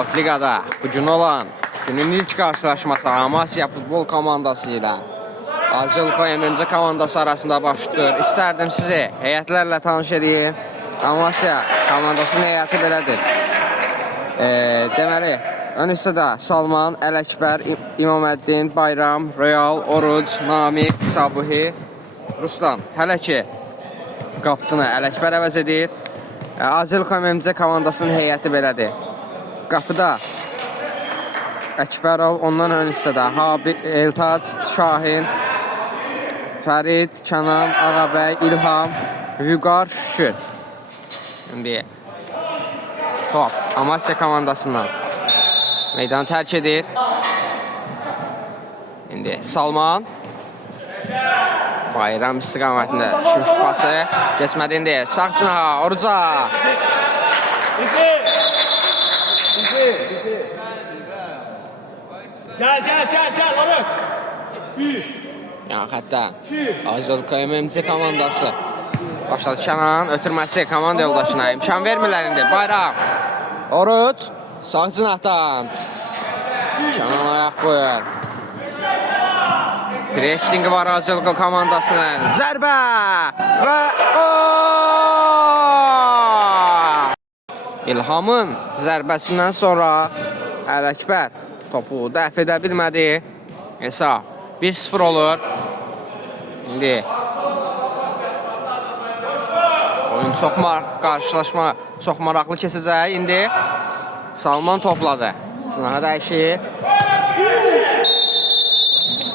Outligada bugün olan günün ilk karşılaşması Amasya futbol komandası ilə Azılko MMC komandası arasında baş tutur. İstərdim sizi heyətlərlə tanış edeyim. Amasya komandasının heyəti belədir. Deməli, ön hissədə Salman, Ələkbər, İmaməddin, Bayram, Royal, Oruc, Namiq, Sabuhi, Ruslan. Hələ ki qapıcını Ələkbər əvəz edir. Azılko MMC komandasının heyəti belədir. Qapıda Əkbərov, ondan ön hissədə Eltac, Şahin, Fərid, Kənan, Ağabəy, İlham, Vüqar, Şükür. İndi top Amasya komandasından meydanı tərk edir. İndi Salman Bayram istiqamətində düşmüş pası keçmədi. İndi sağ cinaha Oruca. Gəl, Oruc. Yan xətdən Azılko MMC komandası başladı. Kənan ötürməsi komanda yoldaşına imkan vermirlər indi. Bayram, Oruc, sağ cinahdan Kənan ayaq qoyur. Pressingi var Azılko komandasının. Zərbə və gol! İlhamın zərbəsindən sonra Ələkbər topu dəf edə bilmədi. Hesab 1-0 olur. İndi oyun qarşılaşma çox maraqlı keçəcək. İndi Salman topladı. Sınağı dəyişir.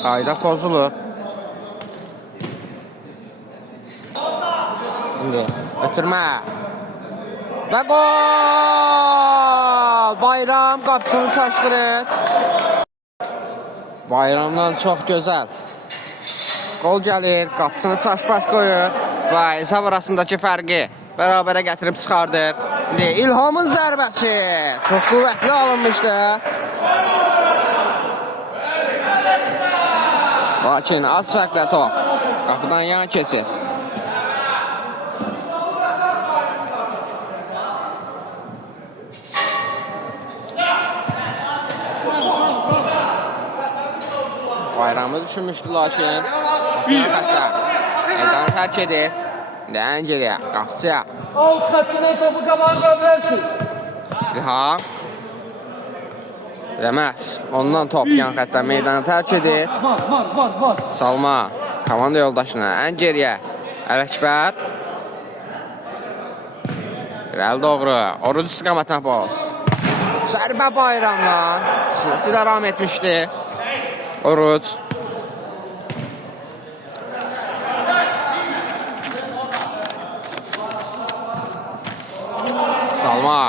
Qayda pozulur. İndi ötürmə. Və gol! Bayram qapısını çaşdırır. Bayramdan çox gözəl gol gəlir. Qapısını çaş-baş qoyur və hesab arasındakı fərqi bərabərə gətirib çıxardır. İndi İlhamın zərbəsi çox qüvvətli alınmışdı. Lakin az fərqlə top qapıdan yan keçir. Bayramı düşünmüşdü lakin meydanı tərk edir. İndi ən geriyə qapıcıya. Alt xəttine topu komanda versin. İlham Rəməz ondan top yan xətdən meydanı tərk edir. Var. Salma komanda yoldaşına ən geriyə Ələkbər. İrəli doğru Oruc istiqamətə boz. Zərbə Bayramdan sinəsi davam etmişdi. Oruc Salma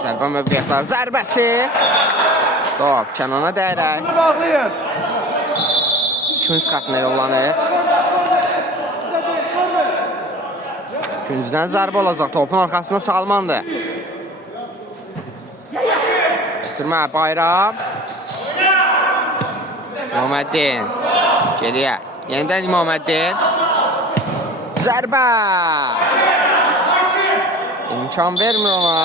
Zərbə mövqeyyətlər zərbəsi top Kənana dəyərək ikinci xəttinə yollanır. İkincidən zərbə olacaq. Topun arxasında Salmandır. Ötürmə Bayram İmaməddin geriyə yenidən İmaməddin zərbə imkan vermir ona.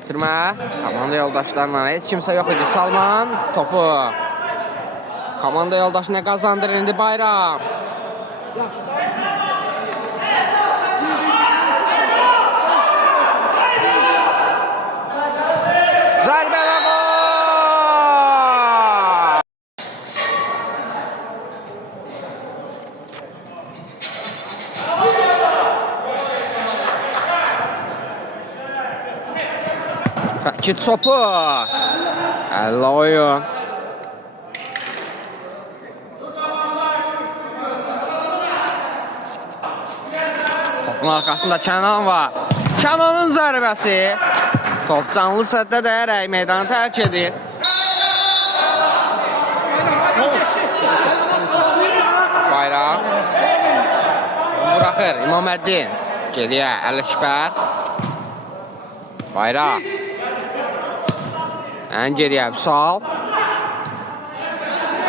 Ötürmə komanda yoldaşlarına heç kimsə yox idi. Salman topu komanda yoldaşına qazandırır. İndi Bayram zərbə və gol! Fəkir topu əllə oyun. Topun arxasında Kənan var. Kənanın zərbəsi top canlı səddə dəyərək meydanı tərk edir. Bayram Baxır, İmaməddin. Geriyə, Ələkbər. Bayraq. Ən geriyə, Vüsal.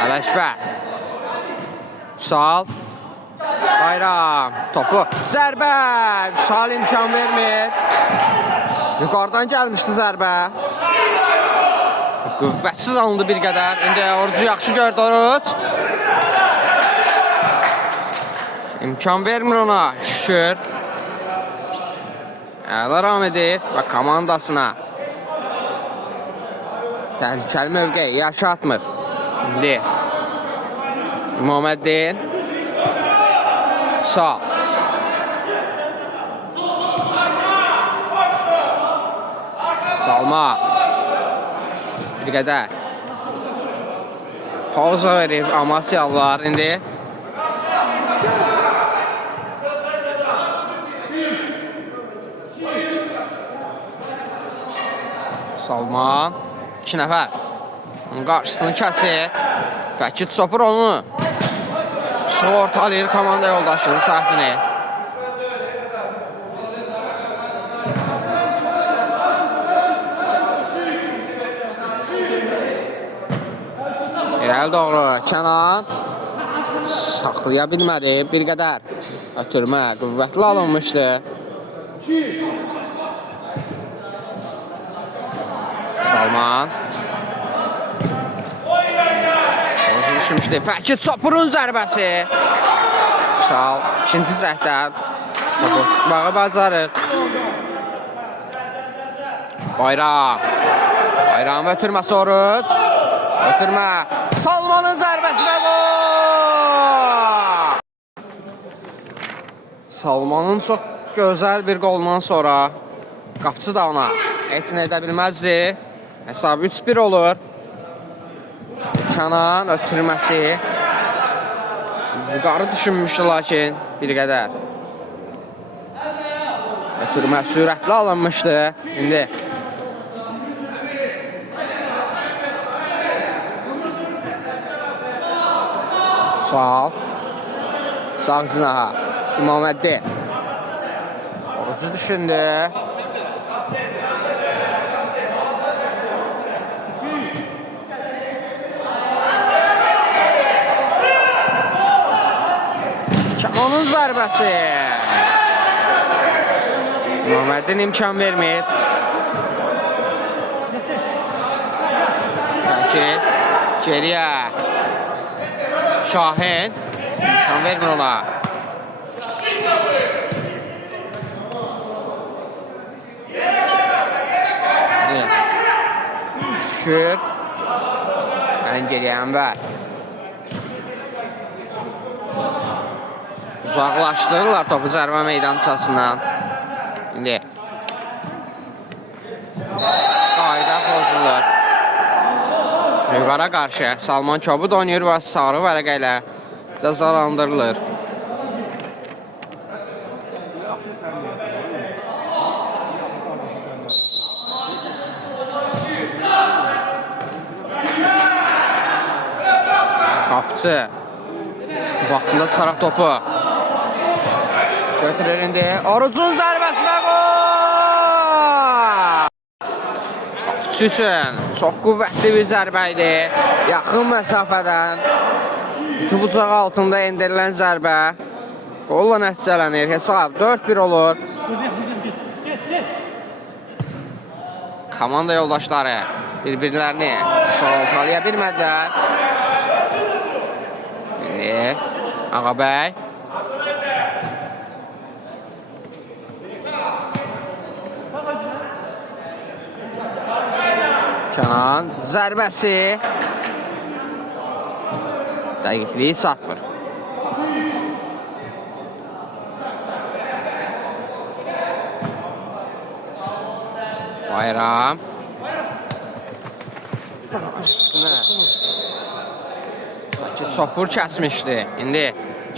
Ələkbər. Vüsal. Bayraq. Topu. Zərbə. Vüsal imkan vermir. Yukarıdan gəlmişdi zərbə. Qüvvətsiz alındı bir qədər. İndi Orucu yaxşı gördü Oruc. İmkan vermir ona. Şükür. Əla ram edir və komandasına təhlükəli mövqeyi yaşatmır. İndi İmaməddin. Sağ. Salma. Bir qədər. Pauza verib Amasyalılar indi. Salman. 2 nəfər. Onun qarşısını kəsir. Fəkit sopur onu. Ortalayır komanda yoldaşının səhvini. İrəli doğru Kənan saxlaya bilmədi. Bir qədər ötürmə qüvvətli alınmışdı. Salman. Orucu düşmüşdü. Fəkir Çopurun zərbəsi. Sal. İkinci cəhddən. Topu tutmağı bacarır. Bayraq. Bayrağın ötürməsi Oruc. Ötürmə. Salmanın zərbəsi və gol! Salmanın çox gözəl bir qolundan sonra qapçı da ona heç nə edə bilməzdi. Hesab 3-1 olur. Kənan ötürməsi. Yukarı düşünmüşdü lakin bir qədər. Ötürmə sürətli alınmışdı. İndi Sağ. Sağ cinaha. İmaməddin. Orucu düşündü. Onun zərbəsi. İmaməddin imkan vermir. Peki. Geriyə. Şahin. İmkan vermir ona. Şükür. Ən geriyə Ənvər. Uzaqlaşdırırlar topu cərimə meydançasından. İndi qayda pozulur. Yuqara qarşı Salman Kobud oynayır və sarı vərəqə ilə cəzalandırılır. Qapçı vaxtında çıxaraq topu götürür indi. Orucun zərbəsi və gol! Qapçı üçün çox qüvvətli bir zərbə idi. Yaxın məsafədən iti bucağı altında endirilən zərbə qolla nəticələnir. Hesab 4-1 olur. Komanda yoldaşları bir-birlərini sorğalaya bilmədilər. İndi Ağabəy. Kənan zərbəsi. Dəqiqliyi çatmır. Bayram. Çopur kəsmişdi. İndi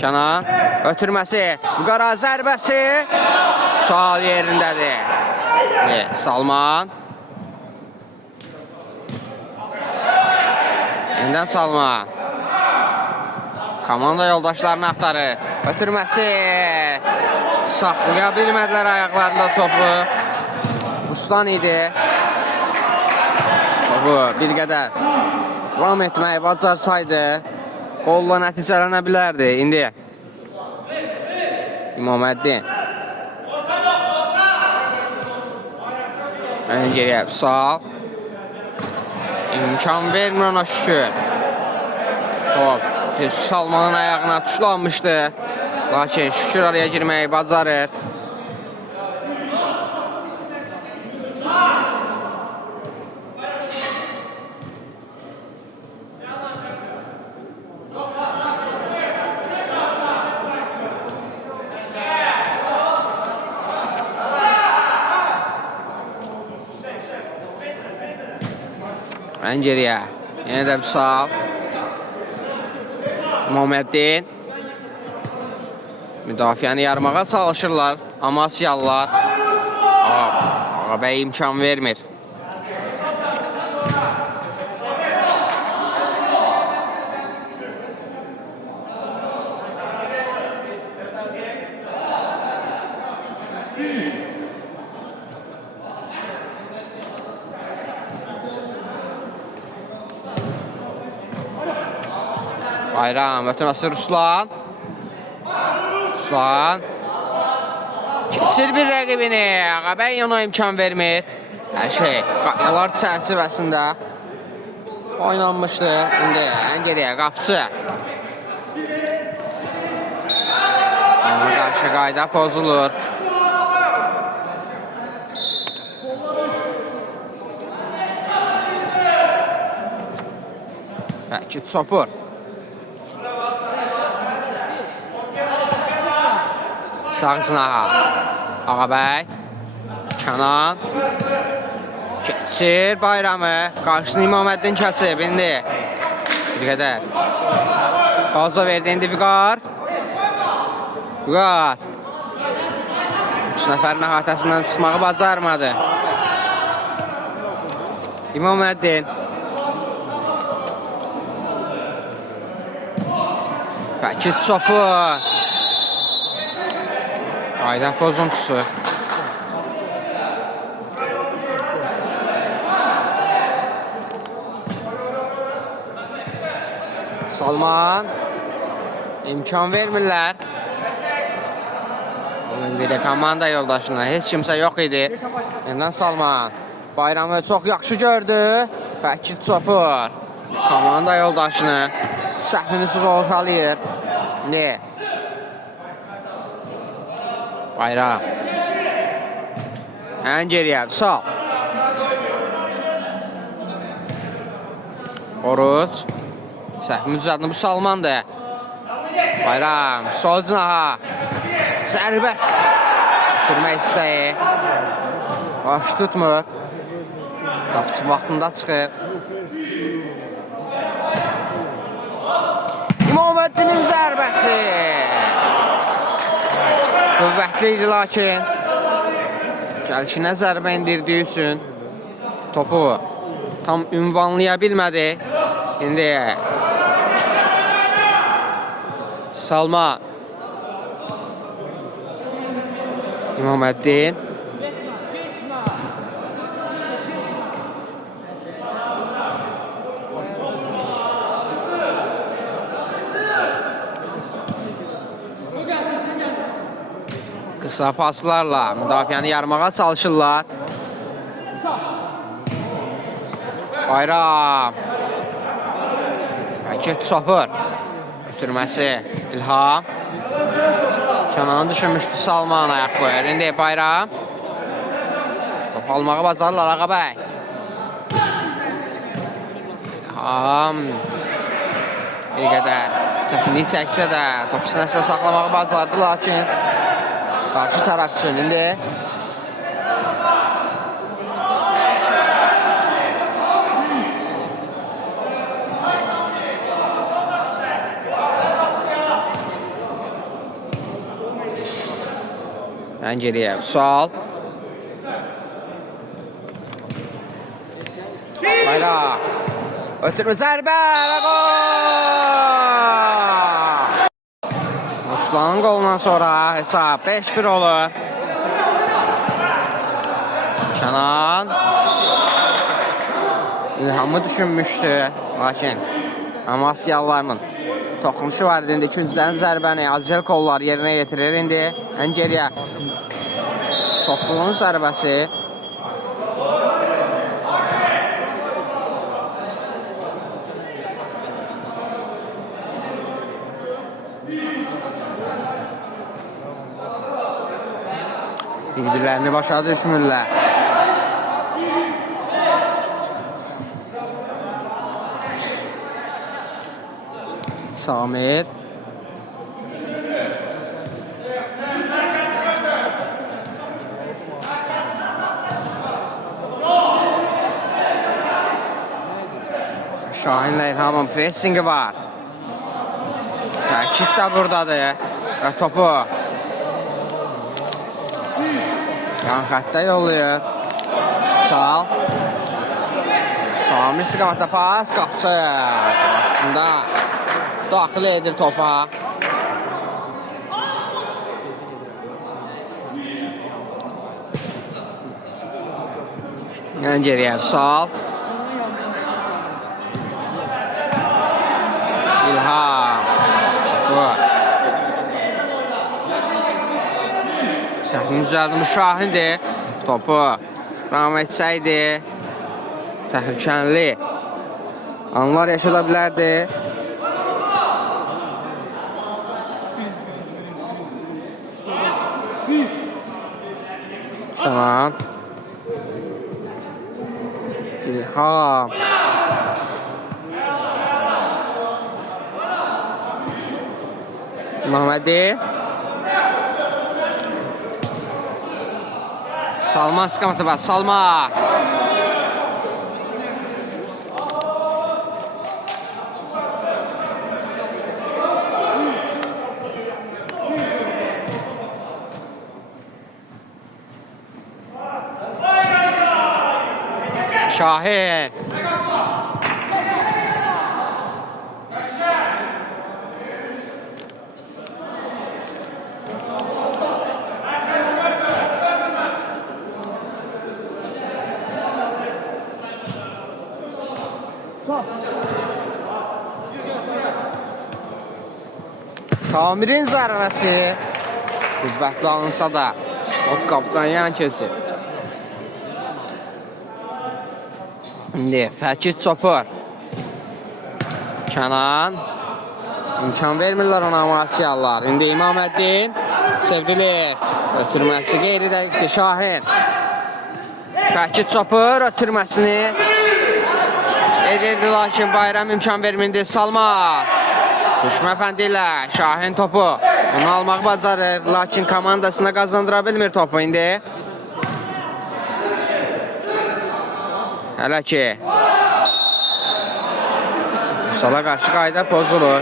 Kənan ötürməsi. Yuqara zərbəsi. Sağ yerindədir. Salman. Yeniden Salman. Komanda yoldaşlarını axtarır. Ötürməsi. Saxlaya bilmədilər ayaqlarında topu. Ruslan idi. Topu bir qədər ram etməyi bacarsaydı qolla nəticələnə bilərdi. İndi İmaməddin. Ən geriyə sağ. İmkan vermir ona şükür. Top Salmanın ayağına tuşlanmışdı. Lakin şükür araya girməyi bacarır. Ən geriyə. Yenə də bir sağ. Muhammeddin. Müdafiəni yarmağa çalışırlar. Amasyalılar. Ağabey imkan vermir. Bayram ötürməsi Ruslan. Ruslan. Keçir bir rəqibini. Ağabey ona imkan vermir. Hər şey qaydalar çərçivəsində oynanmışdı. İndi ən geriyə qapçı. Ona qarşı qayda pozulur. Pəki Çopur. Sağ sınağa. Ağabey. Kənan. Keçir Bayramı. Qarşısını İmaməddin kəsib. İndi bir qədər fazla verdi. İndi Vüqar. Vüqar. 3 nəfərin əhatəsindən çıxmağı bacarmadı. İmaməddin. Pəki Çopur. Qayda pozuntusu. Salman. İmkan vermirlər. Bir də komanda yoldaşına heç kimsə yox idi. Yendən Salman. Bayramı çox yaxşı gördü. Pəki Çopur. Komanda yoldaşını səhvini sığortalayır. Ne? Bayram. Ən geriyə sağ. Oruç. Səhvini düzəltdi bu Salmandır. Bayram. Sol cinaha. Zərbəs. Türmək istəyi. Baş tutmur. Qapıcı vaxtında çıxır. İmaməddinin zərbəsi. Qüvvətli idi lakin gəlişinə zərbə indirdiyi üçün topu tam ünvanlaya bilmədi. İndi Salman. İmaməddin. Qısa paslarla müdafiəni yarmağa çalışırlar. Bayram. Pəki Çopur. Ötürməsi İlham. Kənanı düşünmüşdü Salman ayaq qoyur. İndi Bayram. Top almağı bacarırlar Ağabey. İlham. Bir qədər çətinlik çəksə də top sinəsində saxlamağı bacardı lakin qarşı tərəf üçün indi ən geriyə Vüsal. Bayram. Ötürmə zərbə və qol! Ruslanın qolundan sonra hesab 5-1 olur. Kənan İlhamı düşünmüşdü. Lakin Amaskiyalılarının toxunuşu var idi. İkincidən zərbəni Azcel kollar yerinə yetirir. İndi ən geriyə Sokluğun zərbəsi. Bir-birlərini başa düşmürlər. Samir. Şahinlə İlhamın pressingi var. Fəkit də buradadır. Və topu yan xəttə yollayır. Sal. Samir istiqamətdə pas. Qapçı. Vaxtında daxil edir topa. Yan geriyə Sal. İlham. Bu. Səhvini düzəldimi Şahindir. Topu ram etsəydi təhlükənli anlar yaşada bilərdi. Kənan. İlham. Məhmədi. Salma istiqaməti var. Salma. Şahin. Samir'in zərbəsi qüvvətli alınsa da o qapıdan yan keçir. İndi Fəkit çopur. Kənan imkan vermirlər ona Amaskiyalılar. İndi İmaməddin sevdilir. Ötürməsi qeyri dəqiqdir. Şahin. Fəkit çopur. Ötürməsini edirdi, lakin Bayram imkan vermirdi. Salma. Düşmə fəndi ilə Şahin topu onu almaq bacarır, lakin komandasına qazandıra bilmir topu indi. Hələ ki Vüsala qarşı qayda pozulur.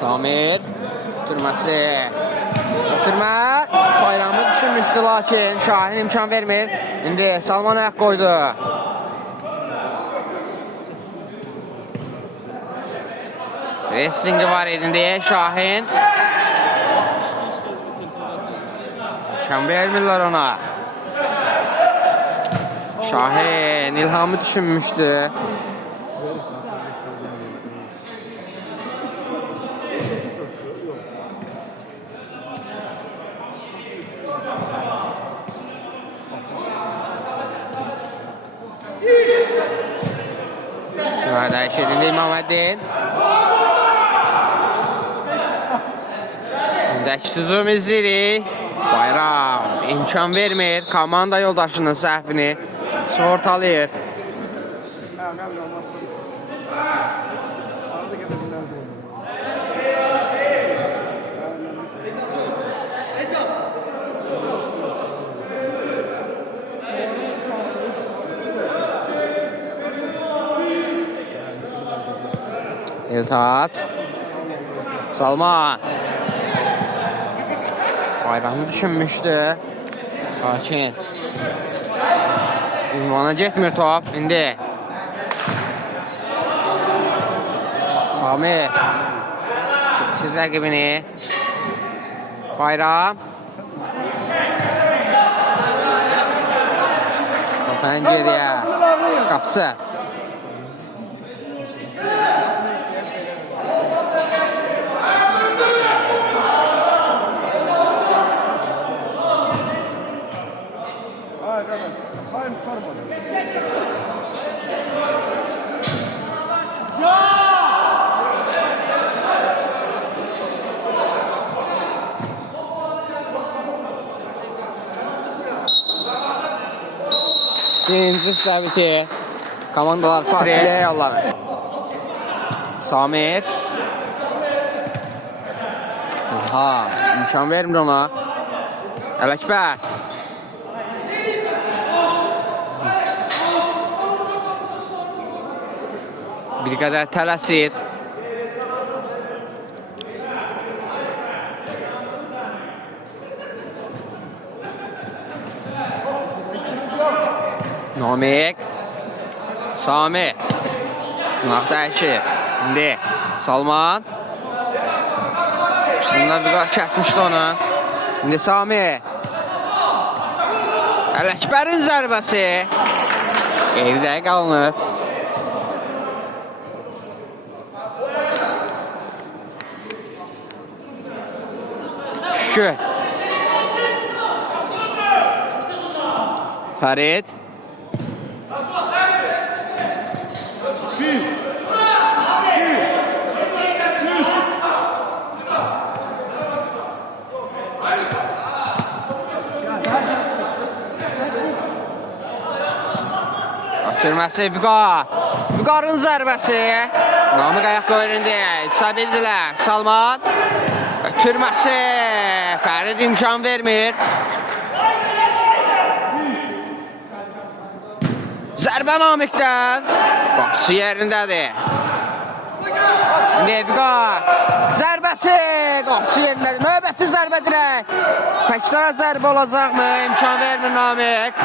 Samir ötürməsi. Ötürmə Bayramı düşünmüşdü, lakin Şahin imkan vermir. İndi Salman ayaq qoydu. Wrestlingi var edindi Şahin. İmkan vermirlər ona. Şahin İlhamı düşünmüşdü. Dəyişirində İmaməddin. İndəksizum izləyirik. Bayram imkan vermir. Komanda yoldaşının səhvini sığortalayır. İltaat. Salman. Bayramı düşünmüşdü. Lakin ünvana getmir top. İndi Sami keçir rəqibini. Bayram Topan geriyə. Qapçı birinci səviti. Komandalar fasiləyə yollanır. Samir. İmkan vermir ona. Ələkbər. Bir qədər tələsir. Namik Sami Sınaq dəyişir. İndi Salman Üstündən bir kəsmişdi onu. İndi Sami Ələkbərin zərbəsi Evdə qalınır. Şükür Fərid Sürməsi Vüqarın zərbəsi Namıq ayaq qoyurindi. Hesab edilər. Salman ötürməsi Fərid imkan vermir. Zərbə Namikdən Qapçı yerindədir. Vüqar zərbəsi Qapçı yerindədir. Növbəti zərbə dirək. Təkrar zərbə olacaqmı? İmkan vermir Namik.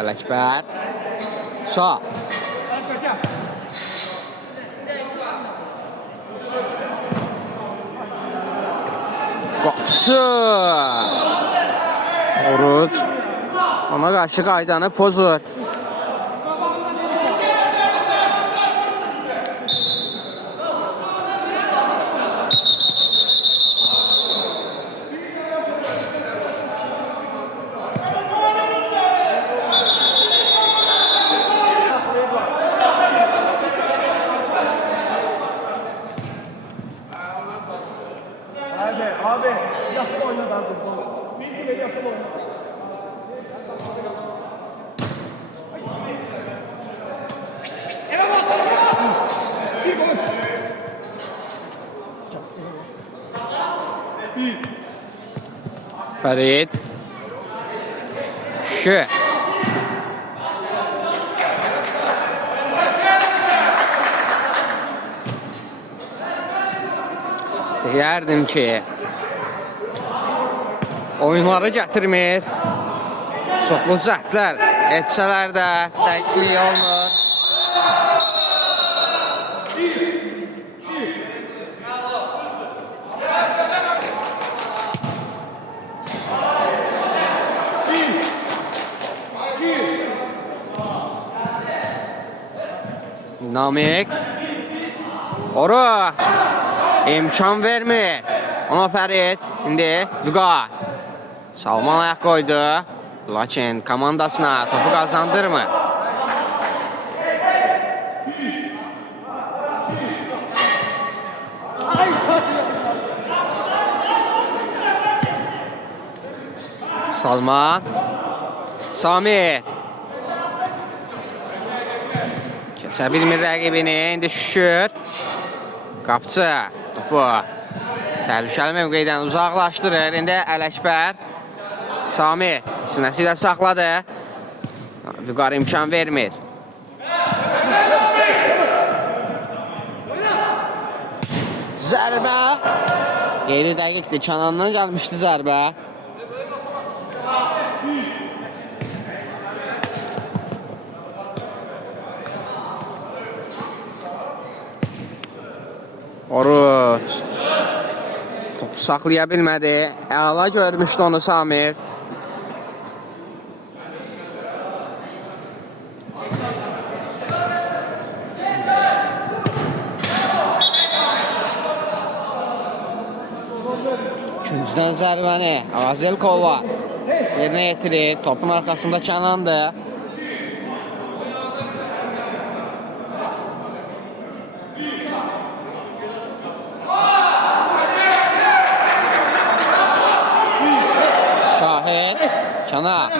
Ələkbər Sağ Qapçı Oruc Ona qarşı qaydanı pozur. Abi yapma oynadı abi. Bir gibi yapma oynadı. Fərid Şu deyərdim ki oyunları gətirmir. Çoxlu cəhdlər etsələr də dəqiqlik olmur. Namik Oruç imkan vermir. Ona Fərid indi Vüqar Salman ayak koydu. Lakin komandasına topu kazandırmır. Salman. Samir. Keçə bilmir rəqibini. İndi Şükür. Qapçı. Topu. Təhlükəli mövqeydən uzaqlaşdırır. İndi Ələkbər. Samir. Sinəsi ilə saxladı. Vüqar imkan vermir. Zərbə. Qeyri dəqiqdir. Kənandan gəlmişdi zərbə. Oruç. Topu saxlaya bilmədi. Əla görmüşdü onu Samir. İkinciden zərbəni Azelkova yerinə yetirir. Topun arxasında Kənandır. Şahid, Kənan.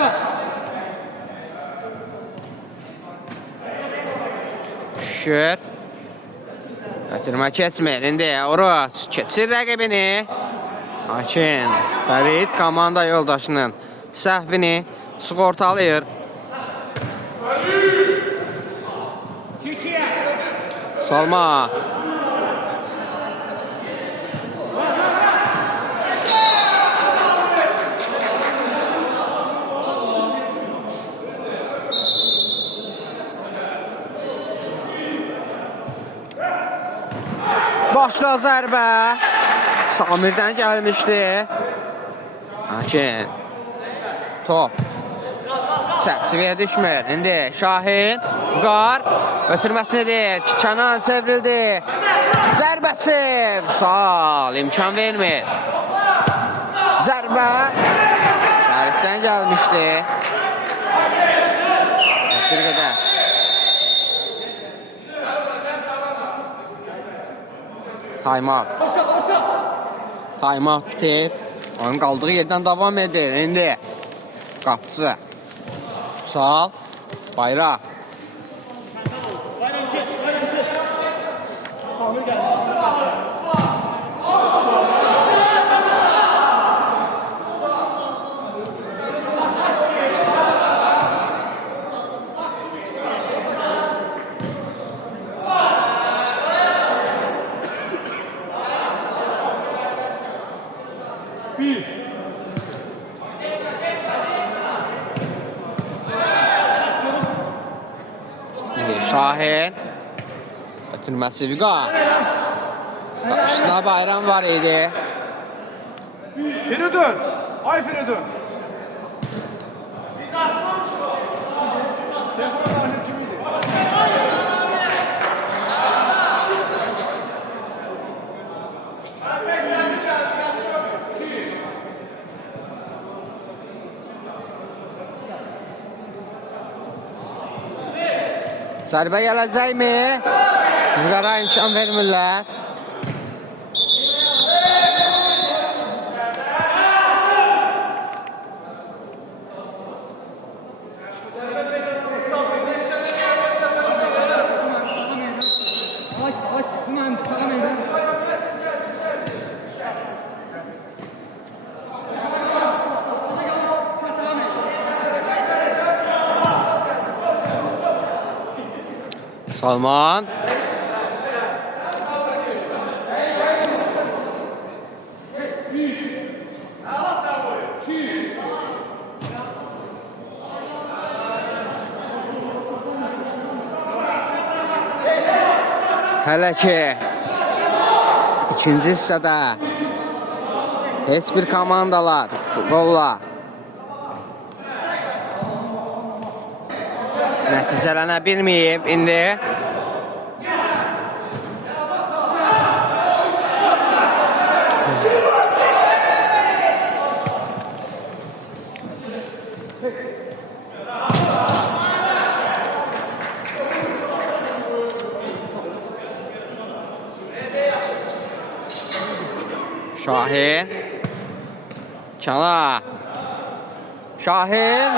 Şükür. Götürmə keçmir. İndi Oruç keçir rəqibini. Hakim Fərid komanda yoldaşının səhvini sığortalayır. Salman. Başla zərbə. Samirdən gəlmişdi. Hakim. Top. Çərçivəyə düşmür. İndi Şahin. Vüqar. Ötürməsinidir. Kənan çevrildi. Zərbəsi. Sal. İmkan vermir. Zərbə. Şərifdən gəlmişdi. Bir qədər. Time-out. Time-out bitib. Oyun qaldığı yerdən davam edir. İndi Qapçı. Sal. Bayraq. Şahin. Ötürməsi Vüqar. Üstünə bayram var idi. Feridun. Ay Feridun. Biz açmamışıq o. Telefon sahibi kimiydi? Zərbə gələcəkmi? Vüqara imkan vermirlər. Salman. Hələ ki ikinci hissədə heç bir komandalar qolla nəticələnə bilməyib. İndi Şahin. Kənan. Şahin.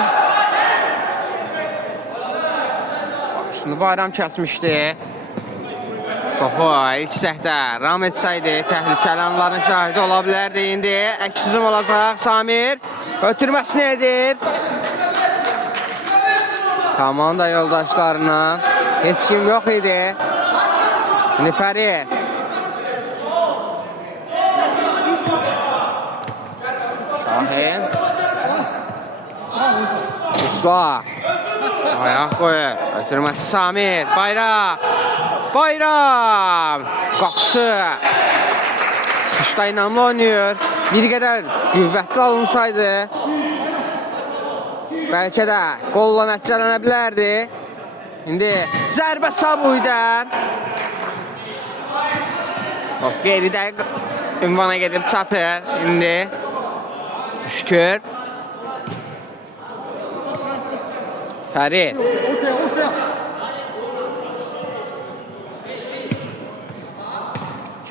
Şunu Bayram kəsmişdi. Topu ilk səhdə ram etsəydi, təhlükəli anların şahidi ola bilərdi. İndi əks hücum olacaq. Samir ötürməsini edir. Komanda yoldaşlarından heç kim yox idi. İndi Fərid. Şahin. Usta. Ayaq qoyur. Ötürməsi Samir. Bayram. Bayram. Qapısı. Çıxışda inamlı oynayır. Bir qədər qüvvətli alınsaydı bəlkə də qolla nəticələnə bilərdi. İndi zərbə Sabuy'dan. Geridə ünvana gedib çatır. İndi Şükür. Fərid.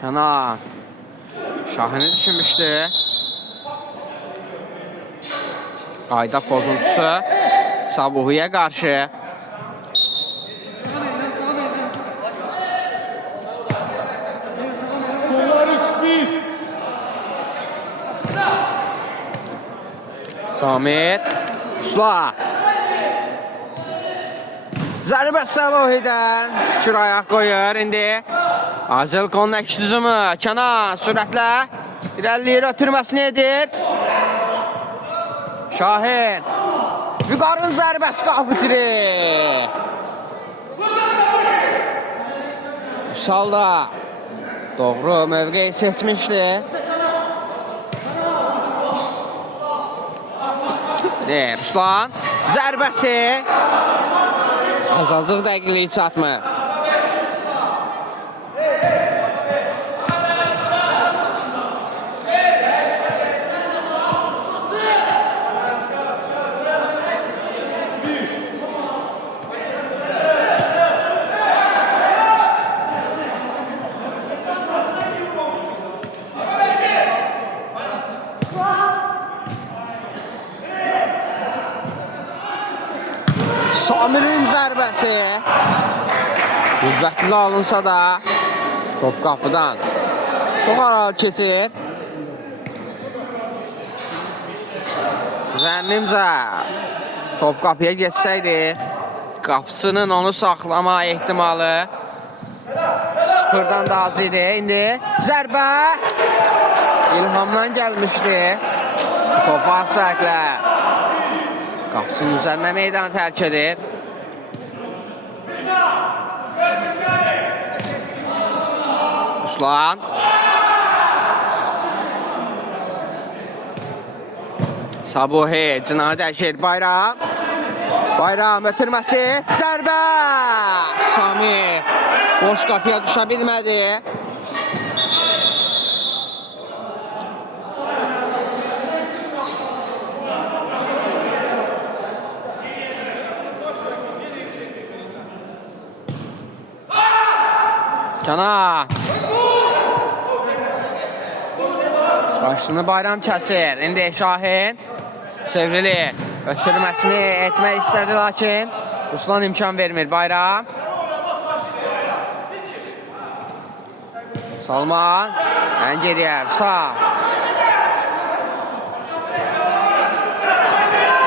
Kənan. Şahini düşünmüşdü. Qayda pozuntusu Sabuhiyə qarşı. Samir. Usla. Zərbə Sabuhidən. Şükür ayaq qoyur. İndi Azilkonun əks düzümü. Kənan sürətlə irəliləyir, ötürməsini edir. Şahin. Vüqarın zərbəsi qapı bitirir. Üsal da doğru mövqeyi seçmişdi. Ruslan zərbəsi azalcıq dəqiqliyi çatmır. Samir'in zərbəsi qüvvətli alınsa da top qapıdan çox aralı keçir. Zənnimcə top qapıya geçsəydi qapıçının onu saxlama ehtimalı sıfırdan da az idi. İndi zərbə İlhamdan gəlmişdi. Top az fərqlə qapıçının üzərinə meydanı tərk edir. Ruslan. Sabuhi cinahı dəyişir. Bayram. Bayram ötürməsi. Zərbə. Samir boş qapıya düşə bilmədi. Kənan. Başını Bayram kəsir. İndi Şahin çevrilir. Ötürməsini etmək istədi, lakin Ruslan imkan vermir. Bayram. Salman. Ən geriyə. Sağ.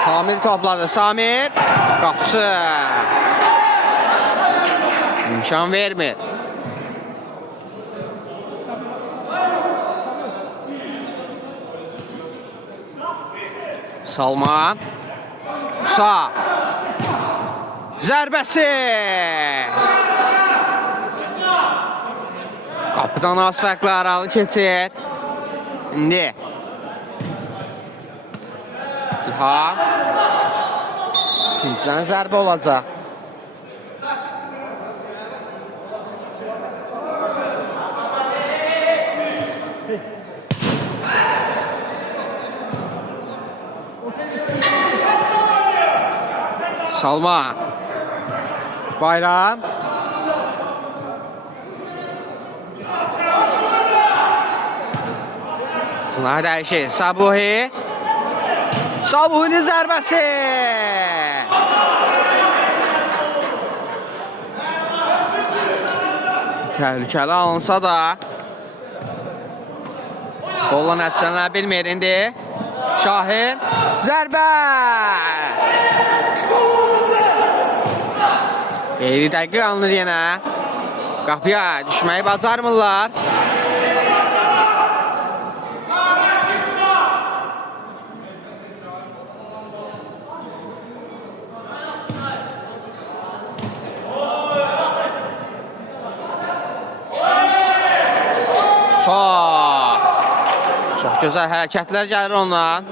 Samir topladı. Samir. Qapısı. İmkan vermir. Salman. Sağ. Zərbəsi. Qapıdan az fərqlə aralı keçir. İndi İlham. İkinciden zərbə olacaq. Salman. Bayram. Sınav dəyişir. Sabuhi. Sabuhinin zərbəsi. Təhlükəli alınsa da qolla nəticələnə bilmir indi. Şahin zərbə. Qeyri dəqiq alınır yenə. Qapıya düşməyi bacarmırlar. Çox gözəl hərəkətlər gəlir ondan.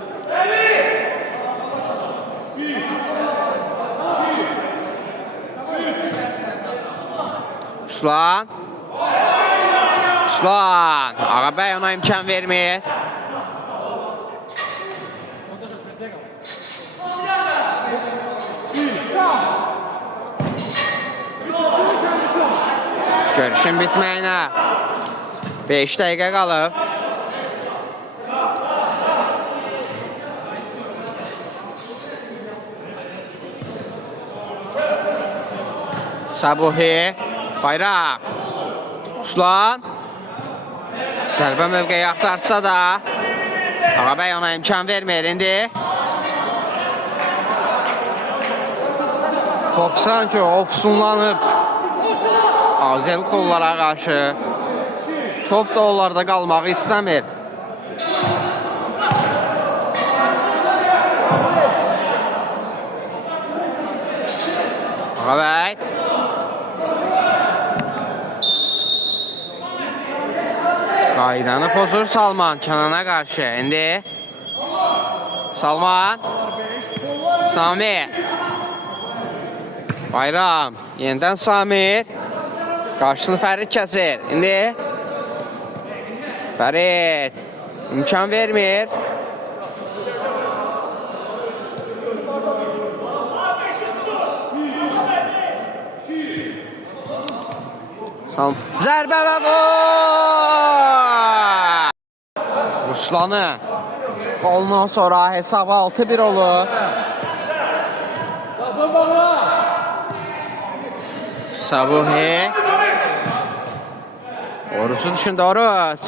Ruslan. Ağabey ona imkan vermir. Görüşün bitməyinə 5 dəqiqə qalıb. Sabuhi, Bayraq, Ruslan, zərbə mövqeyi axtarsa da Ağabey ona imkan vermir indi. Top sanki ofsunlanıb Azel qollara qarşı. Top da onlarda qalmağı istəmir. Ağabey. Qaydanı pozur Salman Kənana qarşı. İndi Salman. Samir. Bayram. Yenidən Samir. Qarşısını Fərid kəsir. İndi Fərid. İmkan vermir. Zərbə və gol! Ruslanı qolundan sonra hesab 6-1 olur. Sabuhi. Orucu düşündü Oruç.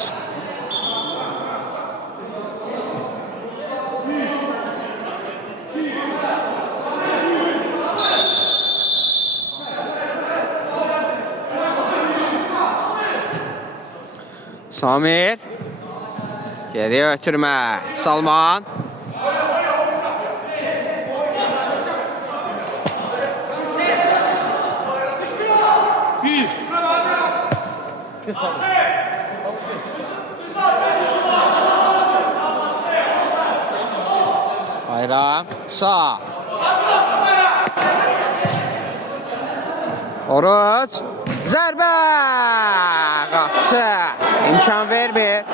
Samir. Geriye ötürme. Salman. Bayram. Sağ. Oruç. Zərbə. Qapısı. İmkan vermir.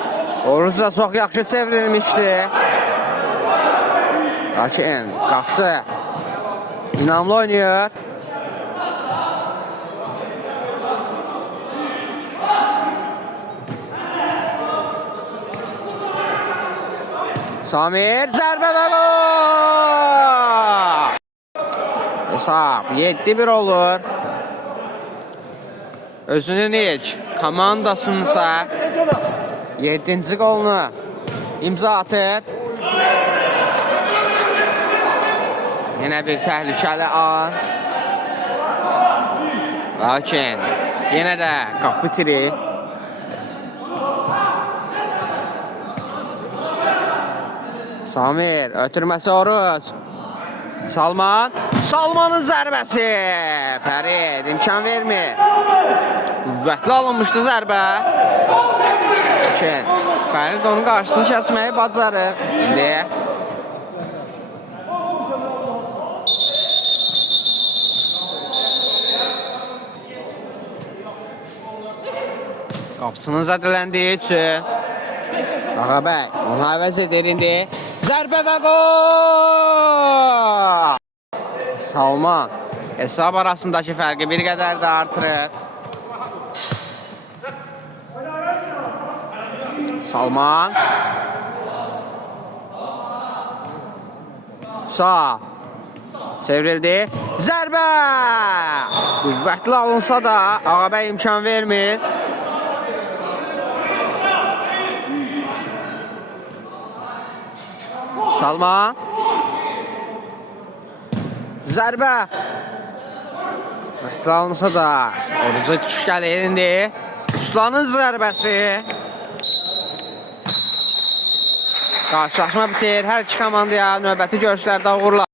Oruç da çox yaxşı çevrilmişdi. Lakin qapısı inamlı oynuyor. Samir zərbə və gol! Hesab 7-1 olur. Özünün ilk komandasınsa 7-ci qolunu imza atır. Yenə bir təhlükəli an. Lakin yenə də qapı tiri. Samir ötürməsi Oruç. Salman. Salmanın zərbəsi. Fərid imkan vermir. Qüvvətli alınmışdı zərbə. Lakin Fərid onun qarşısını kəsməyi bacarır. İndi qapısının zədələndiyi üçün Ağabey onu əvəz edir indi. Zərbə və gol! Salman hesab arasındakı fərqi bir qədər də artırır. Salman. Sağ. Çevrildi. Zərbə! Qüvvətli alınsa da Ağabey imkan vermir. Salman. Zərbə. Qüvvətli alınsa da Oruca tuş gəlir indi. Ruslanın zərbəsi. Qarşılaşma bitir. Hər iki komandaya növbəti görüşlərdə uğurlar.